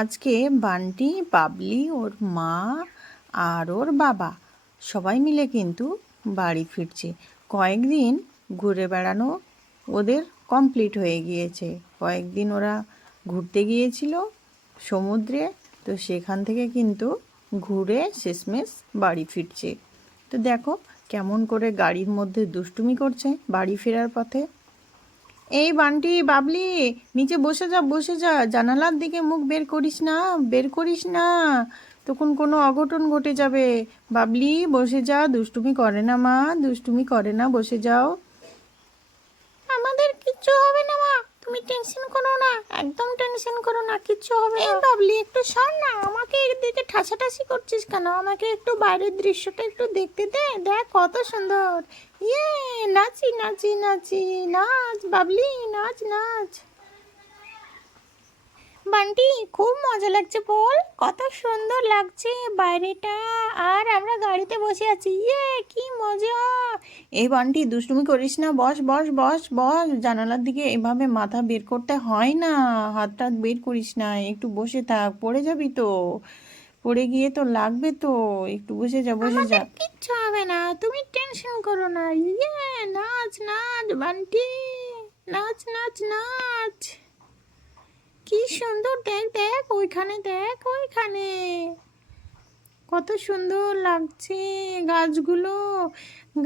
আজকে বান্টি, বাবলি, ওর মা আর ওর বাবা সবাই মিলে কিন্তু বাড়ি ফিরছে। কয়েকদিন ঘুরে বেড়ানো ওদের কমপ্লিট হয়ে গিয়েছে। কয়েকদিন ওরা ঘুরতে গিয়েছিল সমুদ্রে, তো সেখান থেকে কিন্তু ঘুরে শেষমেশ বাড়ি ফিরছে। তো দেখো কেমন করে গাড়ির মধ্যে দুষ্টুমি করছে বাড়ি ফেরার পথে। এই বান্টি, বাবলি, নিচে বসে যা, বসে যা, জানালার দিকে মুখ বের করিস না, বের করিস না, তখন কোনো অঘটন ঘটে যাবে। বাবলি বসে যা, দুষ্টুমি করে না মা, দুষ্টুমি করে না, বসে যাও। আমাদের কিচ্ছু হবে না মা, তুমি টেনশন করো না, একদম টেনশন করো না, কিচ্ছু হবে না। বাবলি একটু সর না, আমাকে এদিকে ঠাসাঠাসি করছিস কেন? আমাকে একটু বাইরের দৃশ্যটা একটু দেখতে দে, দেখ কত সুন্দর। ইয়ে, নাচি নাচি নাচি, নাচ বাবলি, নাচ নাচ। বান্টি খুব মজা লাগছে, বল কত সুন্দর লাগছে বাইরেটা, আর আমরা গাড়িতে বসে আছি। ইয়ে কি মজা। এই বান্টি দুষ্টুমি করিস না, বস বস বস বস, জানালার দিকে এভাবে মাথা বের করতে হয় না, হাত টাত বের করিস না, একটু বসে থাক, পড়ে যাবি তো, পড়ে গিয়ে তো লাগবে তো, একটু বসে যা, বসে যা। কিচ্ছু হবে না, তুমি টেনশন করো না। ইয়ে, নাচ নাচ বান্টি, নাচ নাচ নাচ। কি সুন্দর, দেখ দেখ ওইখানে, দেখ ওইখানে কত সুন্দর লাগছে গাছগুলো।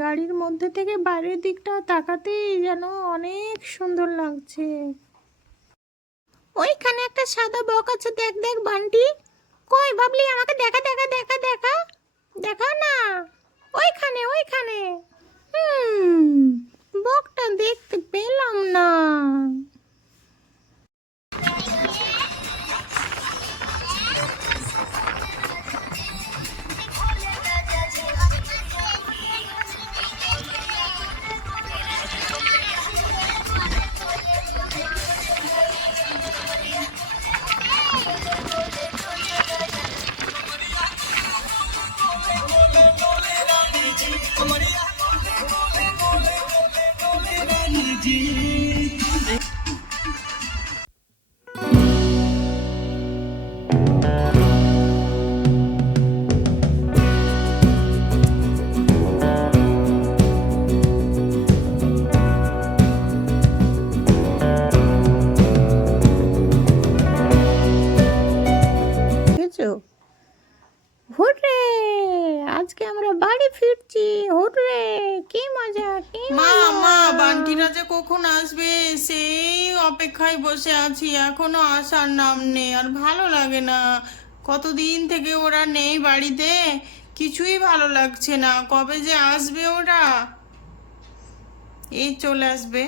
গাড়ির মধ্যে থেকে বাইরের দিকটা তাকাতেই যেন অনেক সুন্দর লাগছে। ওইখানে একটা সাদা বক আছে, দেখ দেখ বান্টি। কই বাবলি, আমাকে দেখা দেখা দেখা দেখা, দেখা না, ওইখানে ওইখানে। বকটা দেখতে পেলাম না। বুঝেছো? হুররে, আজকে আমরা বাড়ি ফিরছি, হুররে, কি মজা, কি মা মা, বান্টিরা যে কখন আসবে সেই অপেক্ষায় বসে আছি, এখনো আসার নাম নেই, আর ভালো লাগে না। কতদিন থেকে ওরা নেই বাড়িতে, কিছুই ভালো লাগছে না, কবে যে আসবে ওরা। এই চলে আসবে,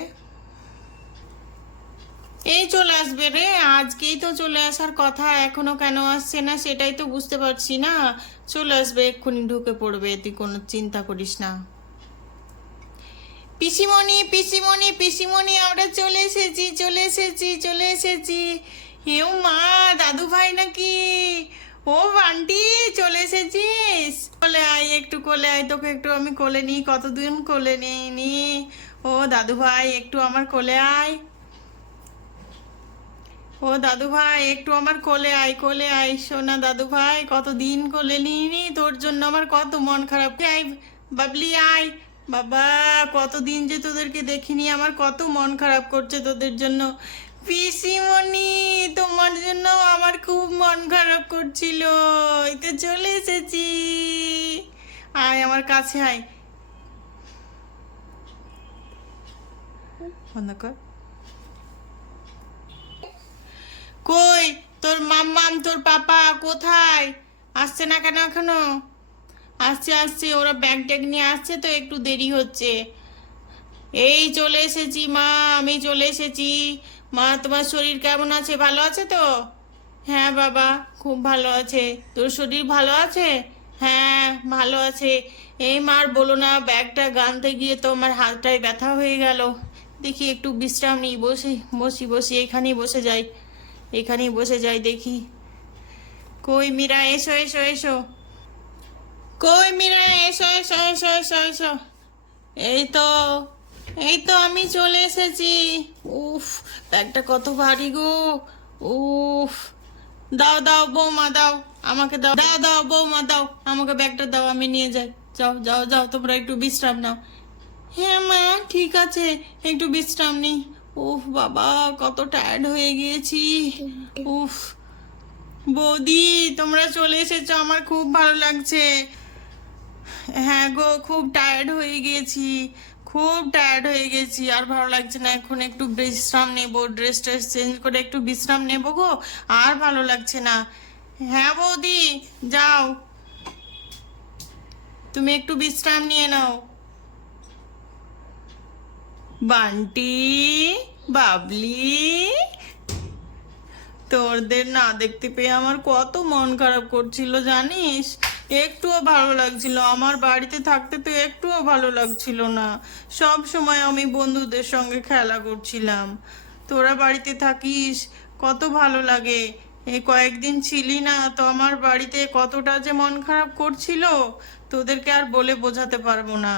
এই চলে আসবে রে, আজকেই তো চলে আসার কথা, এখনো কেন আসছে না সেটাই তো বুঝতে পারছি না। চলে আসবে, এক্ষুনি ঢুকে পড়বে, তুই কোনো চিন্তা করিস না। পিসিমণি পিসিমণি পিসিমণি, আমরা চলে এসেছি চলে এসেছি চলে এসেছি। হেউ মা, দাদু ভাই নাকি? ও বান্টি, চলে এসেছিস? কোলে আয়, একটু কোলে আয়, তোকে একটু আমি কোলে নিই, কতদিন কোলে নিইনি। ও দাদু ভাই, একটু আমার কোলে আয়। ও দাদু ভাই, একটু আমার কোলে আয়, কোলে আয়, সোনা দাদু ভাই, কতদিন কোলে নিইনি, তোর জন্য আমার কত মন খারাপ। আয় বাবলি, আয় বাবা, কতদিন যে তোদেরকে দেখিনি, আমার কত মন খারাপ করছে তোদের জন্য। পিসিমণি, তোমার জন্য আমার খুব মন খারাপ করছিল, এই তো চলে এসেছি। আয় আমার কাছে আয়। বন্ধ কর। কই তোর মাম্মাম, তোর পাপা কোথায়? আসছে না কেন এখনো? আসছে আসছে, ওরা ব্যাগ ট্যাগ নিয়ে আসছে তো, একটু দেরি হচ্ছে। এই চলে এসেছি মা, আমি চলে এসেছি। মা, তোমার শরীর কেমন আছে, ভালো আছে তো? হ্যাঁ বাবা, খুব ভালো আছে। তোর শরীর ভালো আছে? হ্যাঁ ভালো আছে। এই মার বলো না, ব্যাগটা গানতে গিয়ে তো আমার হাতটায় ব্যথা হয়ে গেল। দেখি একটু বিশ্রাম নিই, বসি বসি বসি, এখানেই বসে যাই, এখানেই বসে যাই দেখি। কই মীরা, এসো এসো এসো। কই মীরা, এসো এসো এসো এসো এসো। এই তো, এই তো আমি চলে এসেছি। উফ, ব্যাগটা কত ভারী গো। উফ, দাও দাও বৌমা দাও, আমাকে দাও, দাও দাও বৌমা দাও, আমাকে ব্যাগটা দাও, আমি নিয়ে যাই। যাও যাও যাও, তোমরা একটু বিশ্রাম নাও। হ্যাঁ মা, ঠিক আছে, একটু বিশ্রাম নিই। উফ বাবা, কত টায়ার্ড হয়ে গিয়েছি। উফ, বৌদি তোমরা চলে এসেছো, আমার খুব ভালো লাগছে। হ্যাঁ গো, খুব টায়ার্ড হয়ে গেছি, খুব টায়ার্ড হয়ে গেছি, আর ভালো লাগছে না। এখন একটু বিশ্রাম নেবো, ড্রেস ট্রেস চেঞ্জ করে একটু বিশ্রাম নেবো গো, আর ভালো লাগছে না। হ্যাঁ বৌদি, যাও, তুমি একটু বিশ্রাম নিয়ে নাও। বান্টি, বাবলি, তোরদের না দেখতে পেয়ে আমার কত মন খারাপ করছিল জানিস, একটুও ভালো লাগছিল, আমার বাড়িতে থাকতে তো একটুও ভালো লাগছিল না। সব সময় আমি বন্ধুদের সঙ্গে খেলা করছিলাম, তোরা বাড়িতে থাকিস, কত ভালো লাগে। এই কয়েকদিন ছিলি না তো আমার বাড়িতে কতটা যে মন খারাপ করছিল, তোদেরকে আর বলে বোঝাতে পারবো না।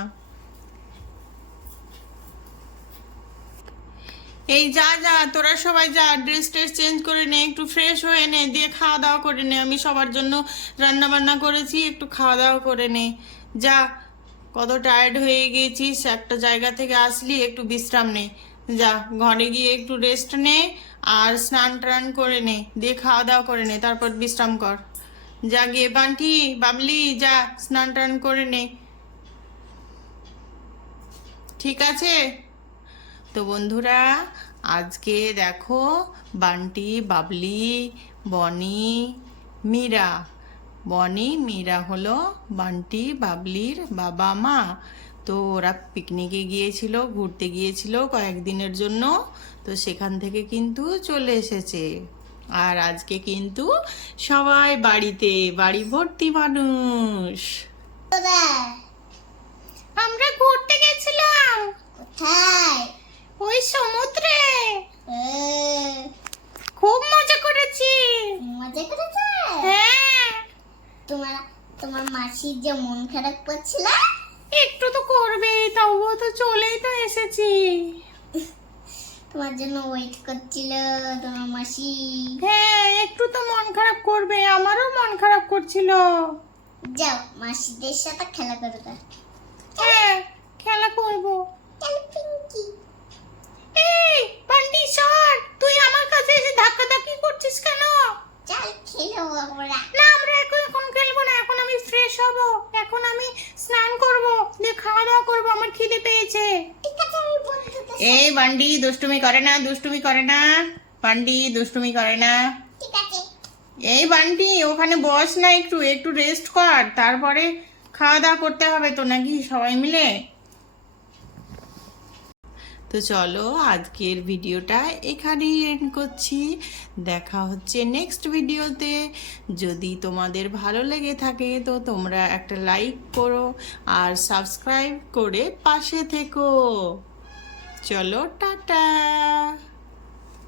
এই যা যা, তোরা সবাই যা, ড্রেস ট্রেস চেঞ্জ করে নে, একটু ফ্রেশ হয়ে নে, দিয়ে খাওয়া দাওয়া করে নে। আমি সবার জন্য রান্না বান্না করেছি, একটু খাওয়া দাওয়া করে নে। যা, কত টায়ার্ড হয়ে গেছিস, একটা জায়গা থেকে আসলি, একটু বিশ্রাম নে। যা, ঘরে গিয়ে একটু রেস্ট নে, আর স্নান টান করে নে, দিয়ে খাওয়া দাওয়া করে নে, তারপর বিশ্রাম কর। যা গিয়ে, বান্টি বাবলি যা, স্নান টান করে নে, ঠিক আছে? তো বন্ধুরা, আজকে দেখো, বান্টি, বাবলি, বনি, মীরা, বনি মীরা হলো বান্টি বাবলির বাবা মা। তো ওরা পিকনিকে গিয়েছিল, ঘুরতে গিয়েছিল কয়েকদিনের জন্য, তো সেখান থেকে কিন্তু চলে এসেছে। আর আজকে কিন্তু সবাই বাড়িতে, বাড়ি ভর্তি মানুষ। আমরা ঘুরতে গেছিলাম। কোথায়? ওই সমুদ্রে। খুব মজা করেছি। মজা করেছে? হ্যাঁ। তোমার তোমার মাসির যে মন খারাপ করছিল, একটু তো করবেই, তাও তো চলেই তো এসেছি। তোমার জন্য ওয়েট করছিল তোমার মাসি। হ্যাঁ, একটু তো মন খারাপ করবে, আমারও মন খারাপ করছিল। যাও মাসিদের সাথে খেলা করো। হ্যাঁ, খেলা করবো। চল পিঙ্কি। এই বান্টি, সর, তুই আমার কাছে এসে ধাক্কাধাক্কি করছিস কেন? চল খেলো আমরা। না, আমরা এখন খেলবো না, এখন আমি ফ্রেশ হব, এখন আমি স্নান করব, দিয়ে খাওয়া দাওয়া করবো, আমার খিদে পেয়েছে। ঠিক আছে, আমি বন্ধুদের এই বান্ডি দুষ্টুমি করে না, দুষ্টুমি করে না, বান্ডি দুষ্টুমি করে না। ঠিক আছে। এই বান্টি, ওখানে বস না, একটু একটু রেস্ট কর, তারপরে খাওয়া দাওয়া করতে হবে তো নাকি সবাই মিলে। তো চলো, আজকের ভিডিওটা এখানেই এন্ড করছি, দেখা হচ্ছে নেক্সট ভিডিওতে। যদি তোমাদের ভালো লেগে থাকে তো তোমরা একটা লাইক করো, আর সাবস্ক্রাইব করে পাশে থেকো। চলো, টাটা।